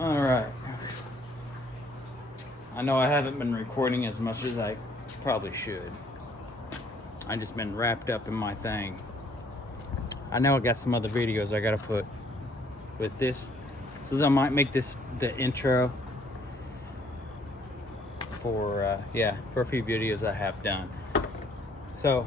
All right. I know I haven't been recording as much as I probably should. I just been wrapped up in my thing. I know I got some other videos I gotta put with this, so I might make this the intro for for a few videos I have done. So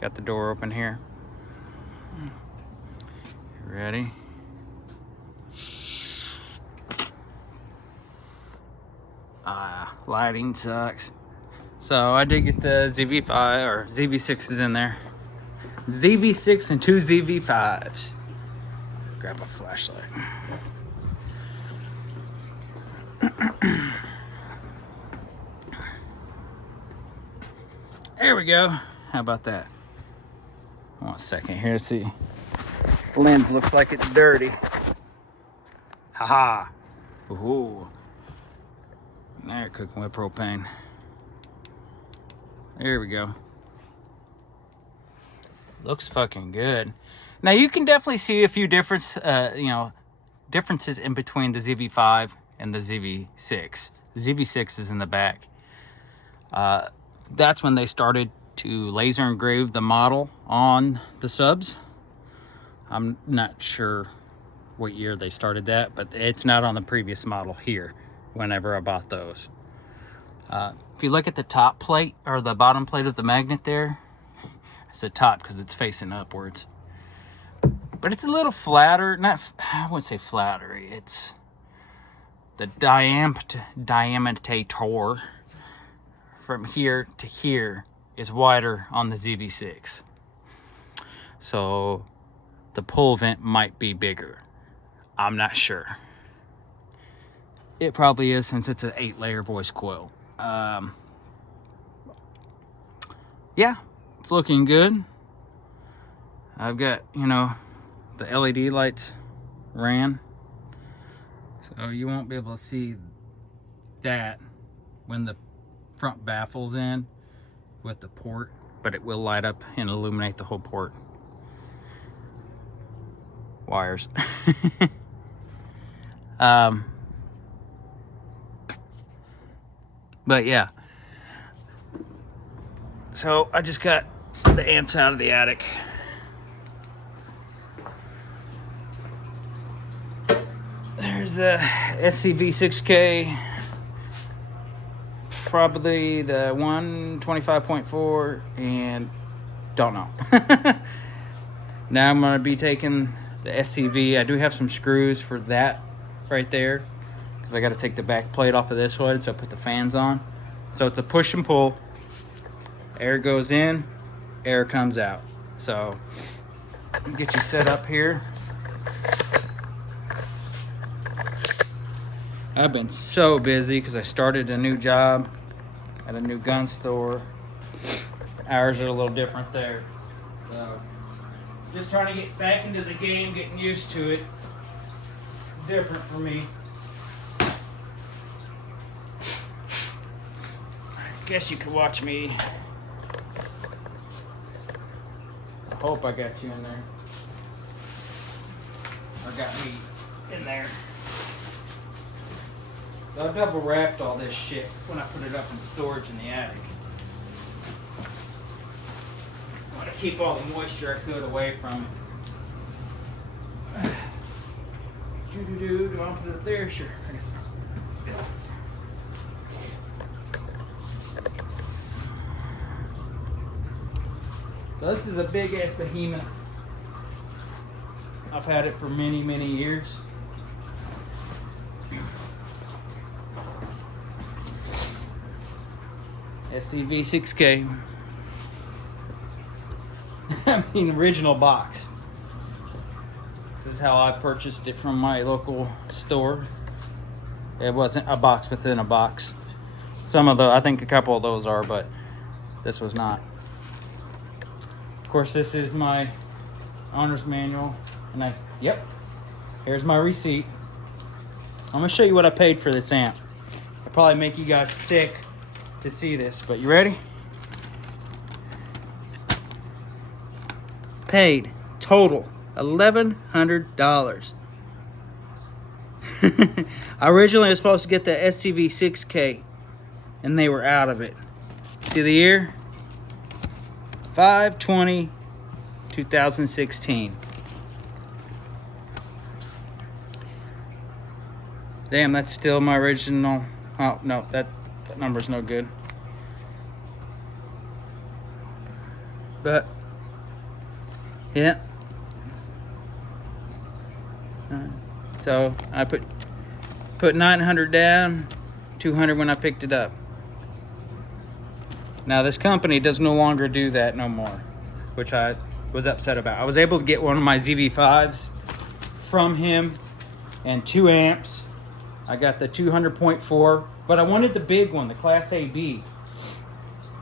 got the door open here. Ready? Lighting sucks. So I did get the ZV5 or ZV6s in there. ZV6 and two ZV5s. Grab my flashlight. There we go. How about that? 1 second here. See, the lens looks like it's dirty. Haha. Ooh. They're cooking with propane. There we go. Looks fucking good. Now you can definitely see a few differences in between the ZV5 and the ZV6. The ZV6 is in the back. That's when they started to laser engrave the model on the subs. I'm not sure what year they started that, but it's not on the previous model here whenever I bought those. If you look at the top plate or the bottom plate of the magnet there, I said top because it's facing upwards, but it's a little flatter. I wouldn't say flattery. It's the diameter from here to here is wider on the ZV6, so the pull vent might be bigger. I'm not sure. It probably is, since it's an 8-layer voice coil. Yeah, it's looking good. I've got, the LED lights ran, so you won't be able to see that when the front baffle's in with the port, but it will light up and illuminate the whole port. Wires. But yeah, so I just got the amps out of the attic. There's a SCV 6K, probably the 125.4, and don't know. Now I'm gonna be taking the SCV. I do have some screws for that right there, because I got to take the back plate off of this one, so I put the fans on. So it's a push and pull. Air goes in, air comes out. So get you set up here. I've been so busy because I started a new job at a new gun store. Hours are a little different there. So just trying to get back into the game, getting used to it. Different for me. I guess you could watch me. I hope I got you in there. Or got me in there. So I double wrapped all this shit when I put it up in storage in the attic. I want to keep all the moisture I could away from it. Do I want to put it up there? Sure. I guess. Yeah. So this is a big ass behemoth. I've had it for many, many years. SCV 6K. I mean, original box. This is how I purchased it from my local store. It wasn't a box within a box. I think a couple of those are, but this was not. Of course, this is my owner's manual, and here's my receipt. I'm gonna show you what I paid for this amp. I'll probably make you guys sick to see this, but you ready? Paid total $1,100. I originally was supposed to get the SCV 6K, and they were out of it. See the year? 5/20/2016. Damn, that's still my original. Oh no, that number's no good. But yeah. So I put 900 down, 200 when I picked it up. Now this company does no longer do that no more, which I was upset about. I was able to get one of my ZV5s from him and 2 amps. I got the 200.4, but I wanted the big one, the Class AB.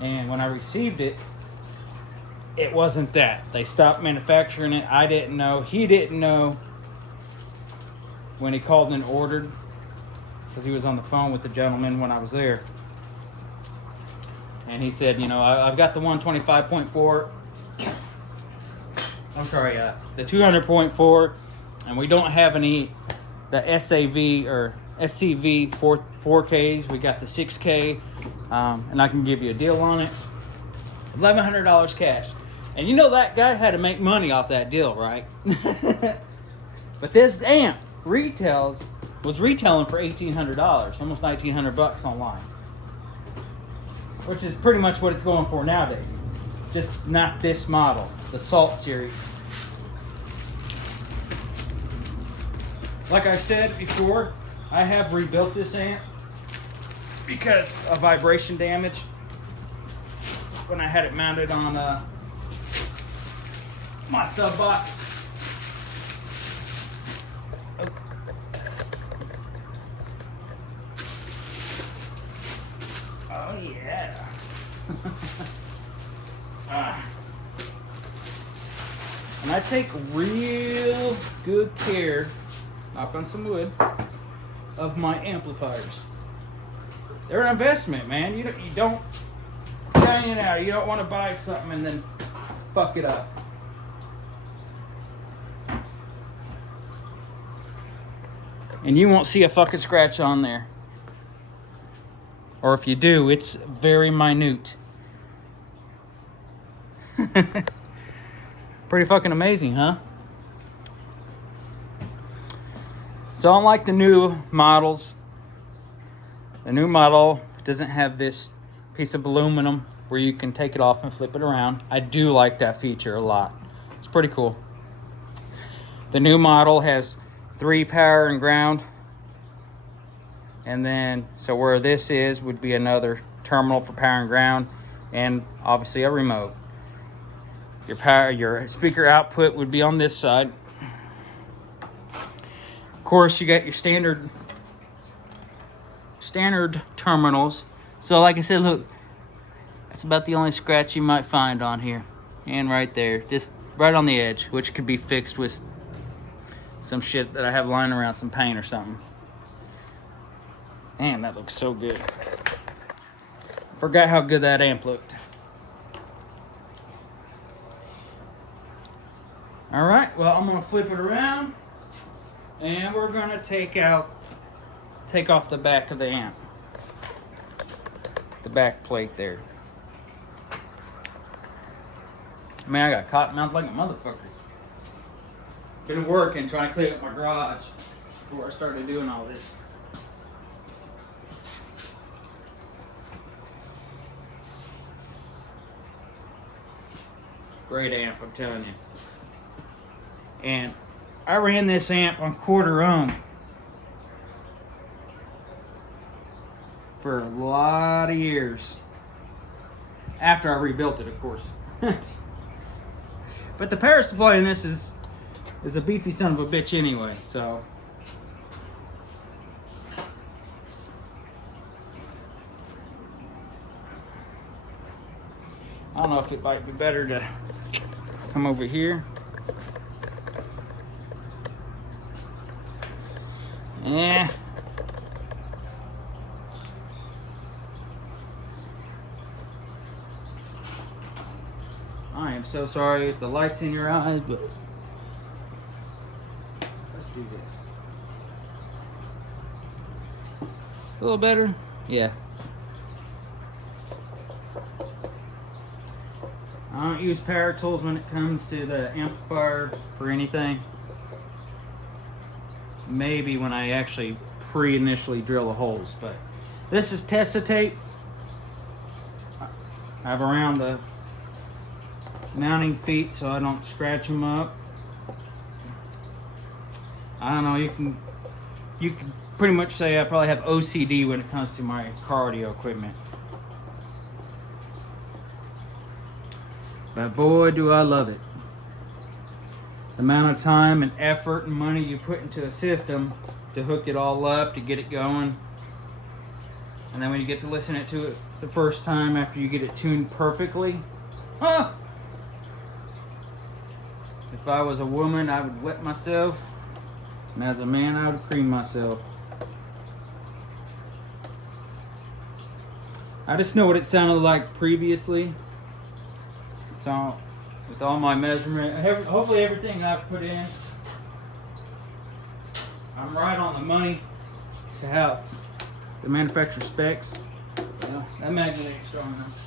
And when I received it, it wasn't that. They stopped manufacturing it. I didn't know. He didn't know when he called and ordered, because he was on the phone with the gentleman when I was there. And he said, you know, I've got the 125.4. I'm sorry, the 200.4, and we don't have any, the SAV or SCV 4Ks. We got the 6K, and I can give you a deal on it. $1,100 cash. And you know that guy had to make money off that deal, right? But this amp was retailing for $1,800, almost $1,900 online, which is pretty much what it's going for nowadays. Just not this model, the Salt series. Like I said before, I have rebuilt this amp because of vibration damage when I had it mounted on my sub box. Oh yeah. And I take real good care, knock on some wood, of my amplifiers. They're an investment, man. You don't you don't want to buy something and then fuck it up. And you won't see a fucking scratch on there. Or if you do, it's very minute. Pretty fucking amazing, huh? So unlike the new models, the new model doesn't have this piece of aluminum where you can take it off and flip it around. I do like that feature a lot. It's pretty cool. The new model has 3 power and ground. And then, so where this is would be another terminal for power and ground, and obviously a remote. Your speaker output would be on this side. Of course, you got your standard terminals. So like I said, look, that's about the only scratch you might find on here. And right there, just right on the edge, which could be fixed with some shit that I have lying around, some paint or something. Damn, that looks so good. Forgot how good that amp looked. All right, well, I'm gonna flip it around, and we're gonna take off the back of the amp, the back plate there. Man, I got cotton mouth like a motherfucker. Been working, trying to clean up my garage before I started doing all this. Great amp, I'm telling you. And I ran this amp on quarter ohm for a lot of years. After I rebuilt it, of course. But the power supply in this is a beefy son of a bitch anyway, so. I don't know if it might be better to come over here. Yeah. I am so sorry if the light's in your eyes, but do this. A little better? Yeah. I don't use power tools when it comes to the amplifier for anything. Maybe when I actually initially drill the holes, but this is Tessa tape. I have around the mounting feet so I don't scratch them up. I don't know, you can pretty much say I probably have OCD when it comes to my car audio equipment. But boy, do I love it. The amount of time and effort and money you put into a system to hook it all up, to get it going. And then when you get to listen to it the first time after you get it tuned perfectly, huh? If I was a woman, I would wet myself. And as a man, I would cream myself. I just know what it sounded like previously. So, with all my measurement, hopefully everything I've put in, I'm right on the money to have the manufacturer specs. Well, that magnet ain't strong enough.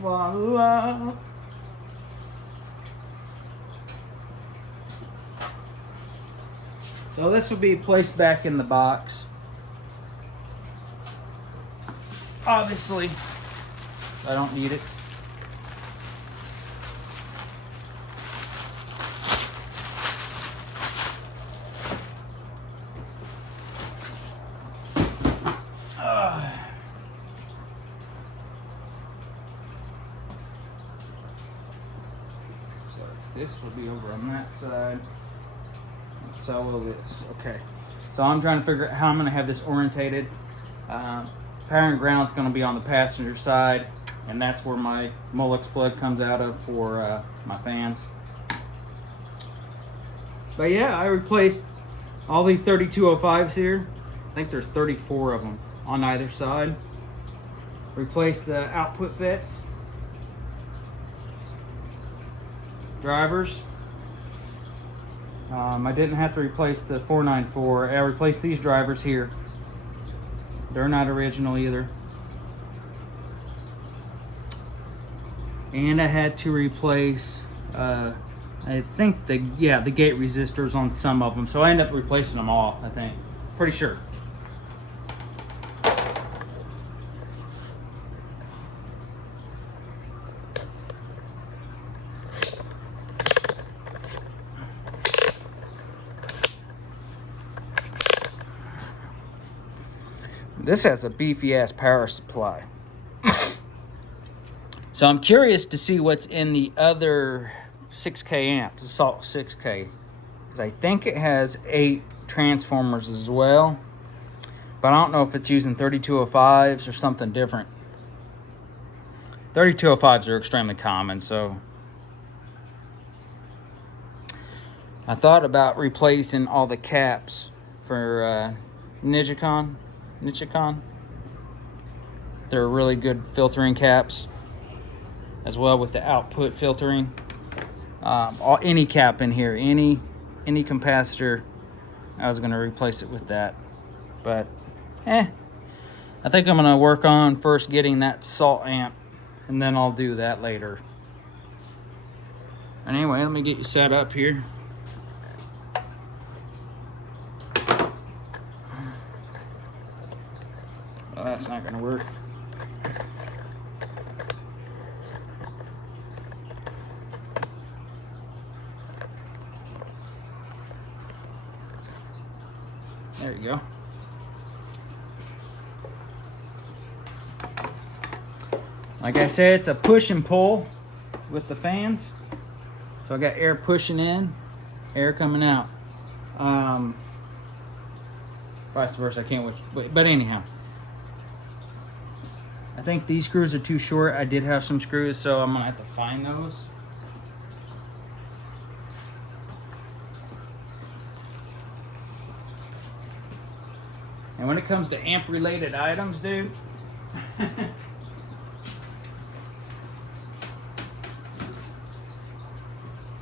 Voila. So this will be placed back in the box. Obviously, I don't need it. So this will be over on that side. So will this. Okay. So I'm trying to figure out how I'm going to have this orientated. Power and ground is going to be on the passenger side, and that's where my Molex plug comes out of for my fans. But yeah, I replaced all these 3205s here. I think there's 34 of them on either side. Replaced the output FETs, drivers. I didn't have to replace the 494. I replaced these drivers here. They're not original either. And I had to replace, I think the gate resistors on some of them. So I ended up replacing them all, I think. Pretty sure. This has a beefy ass power supply. So I'm curious to see what's in the other 6K amps, Assault 6K. Because I think it has 8 transformers as well. But I don't know if it's using 3205s or something different. 3205s are extremely common, so I thought about replacing all the caps for Nichicon. They're really good filtering caps, as well with the output filtering. Any cap in here, any capacitor, I was going to replace it with that. But I think I'm going to work on first getting that salt amp, and then I'll do that later. Anyway, let me get you set up here. Well, that's not going to work. There you go. Like I said, it's a push and pull with the fans. So I got air pushing in, air coming out. Vice versa, I can't wait. But anyhow, I think these screws are too short. I did have some screws, so I'm gonna have to find those. And when it comes to amp related items, dude,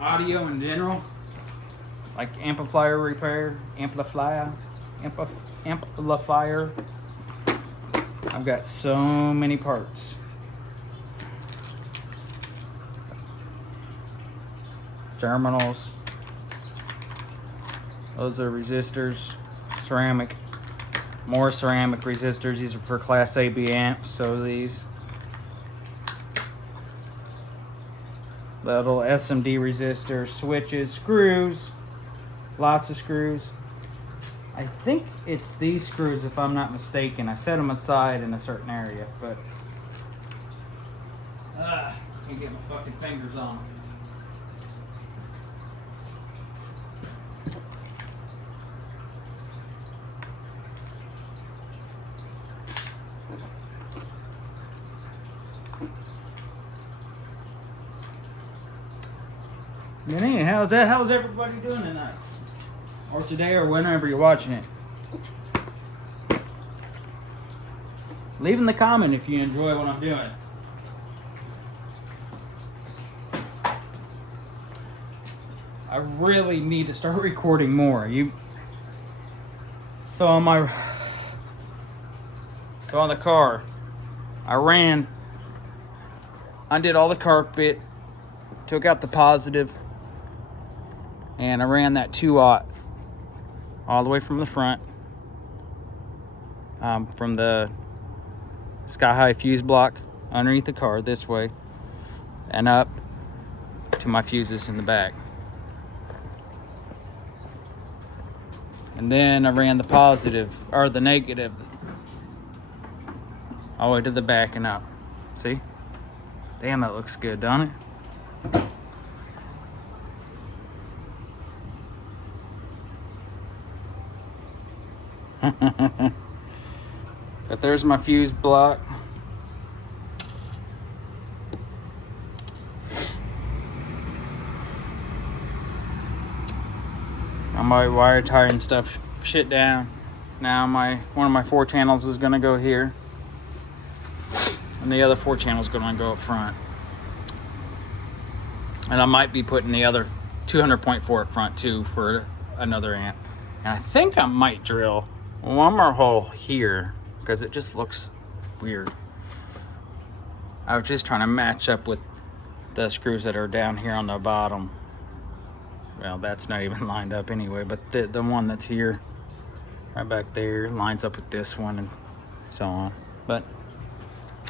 audio in general, like amplifier repair, amplifier, I've got so many parts. Terminals, those are resistors, ceramic, more ceramic resistors. These are for Class AB amps, so these little SMD resistors, switches, screws, lots of screws. I think it's these screws, if I'm not mistaken. I set them aside in a certain area, but can't get my fucking fingers on them. And anyhow, how's everybody doing tonight? Or today, or whenever you're watching it. Leave in the comment if you enjoy what I'm doing. I really need to start recording more. So on the car, I undid all the carpet, took out the positive, and I ran that 2-aught all the way from the front, from the sky high fuse block underneath the car this way, and up to my fuses in the back. And then I ran the positive, or the negative, all the way to the back and up. See? Damn, that looks good, don't it? But there's my fuse block. Got my wire tie and stuff shit down. Now one of my 4 channels is gonna go here, and the other 4 channels gonna go up front. And I might be putting the other 200.4 up front too for another amp. And I think I might drill one more hole here because it just looks weird. I was just trying to match up with the screws that are down here on the bottom. Well, that's not even lined up anyway, but the one that's here, right back there, lines up with this one and so on. But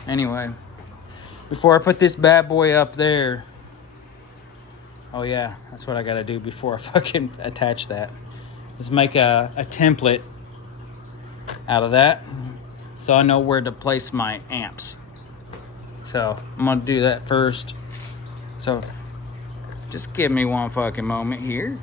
anyway, before I put this bad boy up there, oh yeah, that's what I gotta do before I fucking attach that. Is make a template out of that so I know where to place my amps. So I'm gonna do that first. So just give me one fucking moment here.